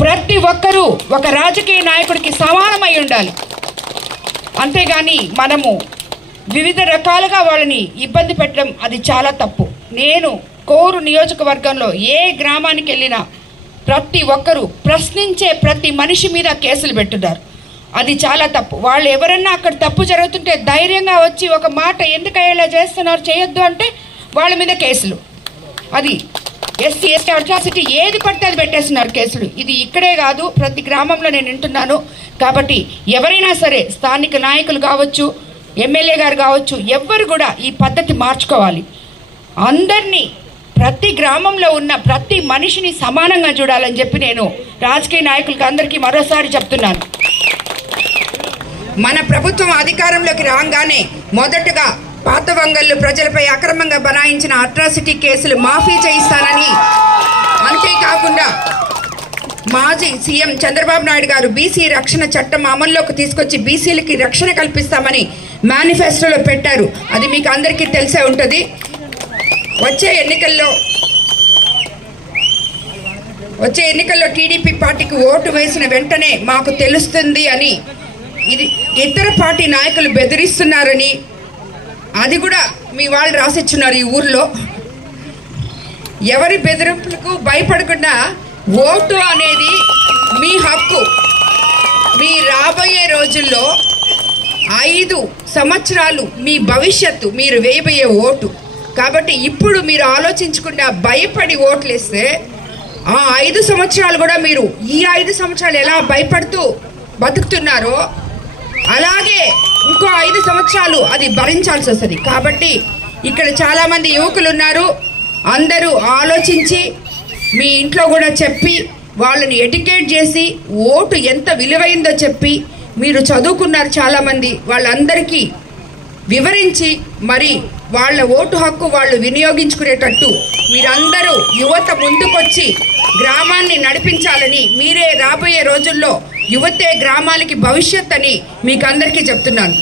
ప్రతి ఒక్కరూ ఒక రాజకీయ నాయకుడికి సమానమై ఉండాలి. అంతేగాని మనము వివిధ రకాలుగా వాళ్ళని ఇబ్బంది పెట్టడం అది చాలా తప్పు. నేను కోరు నియోజకవర్గంలో ఏ గ్రామానికి వెళ్ళినా ప్రతి ఒక్కరూ ప్రశ్నించే ప్రతి మనిషి మీద కేసులు పెట్టున్నారు. అది చాలా తప్పు. వాళ్ళు ఎవరన్నా అక్కడ తప్పు జరుగుతుంటే ధైర్యంగా వచ్చి ఒక మాట ఎందుకు అయ్యేలా చేస్తున్నారు, చేయొద్దు అంటే వాళ్ళ మీద కేసులు. అది ఎస్సీ ఎస్టీ అట్రాసిటీ ఏది పడితే అది పెట్టేస్తున్నారు కేసులు. ఇది ఇక్కడే కాదు, ప్రతి గ్రామంలో నేను వింటున్నాను. కాబట్టి ఎవరైనా సరే స్థానిక నాయకులు కావచ్చు, ఎమ్మెల్యే గారు కావచ్చు, ఎవ్వరు కూడా ఈ పద్ధతి మార్చుకోవాలి. అందరినీ ప్రతి గ్రామంలో ఉన్న ప్రతి మనిషిని సమానంగా చూడాలని చెప్పి నేను రాజకీయ నాయకులకి అందరికీ మరోసారి చెప్తున్నాను. మన ప్రభుత్వం అధికారంలోకి రాగానే మొదటగా పాత వంగళ్ళు ప్రజలపై అక్రమంగా బనాయించిన అట్రాసిటీ కేసులు మాఫీ చేయిస్తానని, అంతేకాకుండా మాజీ సీఎం చంద్రబాబు నాయుడు గారు బీసీ రక్షణ చట్టం అమల్లోకి తీసుకొచ్చి బీసీలకి రక్షణ కల్పిస్తామని మేనిఫెస్టోలో పెట్టారు. అది మీకు అందరికీ తెలిసే ఉంటుంది. వచ్చే ఎన్నికల్లో టీడీపీ పార్టీకి ఓటు వేసిన వెంటనే మాకు తెలుస్తుంది అని ఇది ఇతర పార్టీ నాయకులు బెదిరిస్తున్నారని అది కూడా మీ వాళ్ళు రాసిచ్చున్నారు. ఈ ఊర్లో ఎవరి బెదిరింపులకు భయపడకుండా ఓటు అనేది మీ హక్కు. మీ రాబోయే రోజుల్లో 5 సంవత్సరాలు మీ భవిష్యత్తు, మీరు వేయబోయే ఓటు. కాబట్టి ఇప్పుడు మీరు ఆలోచించకుండా భయపడి ఓట్లు వేస్తే ఆ 5 సంవత్సరాలు కూడా మీరు ఈ 5 సంవత్సరాలు ఎలా భయపడుతూ బతుకుతున్నారో అలాగే ఇంకో 5 సంవత్సరాలు అది భరించాల్సి వస్తుంది. కాబట్టి ఇక్కడ చాలామంది యువకులు ఉన్నారు. అందరూ ఆలోచించి మీ ఇంట్లో కూడా చెప్పి వాళ్ళని ఎడ్యుకేట్ చేసి ఓటు ఎంత విలువైందో చెప్పి, మీరు చదువుకున్నారు చాలామంది, వాళ్ళందరికీ వివరించి మరి వాళ్ళ ఓటు హక్కు వాళ్ళు వినియోగించుకునేటట్టు మీరందరూ యువత ముందుకొచ్చి గ్రామాన్ని నడిపించాలని, మీరే రాబోయే రోజుల్లో యువతే గ్రామాలకి భవిష్యత్ అని మీకు అందరికీ చెప్తున్నాను.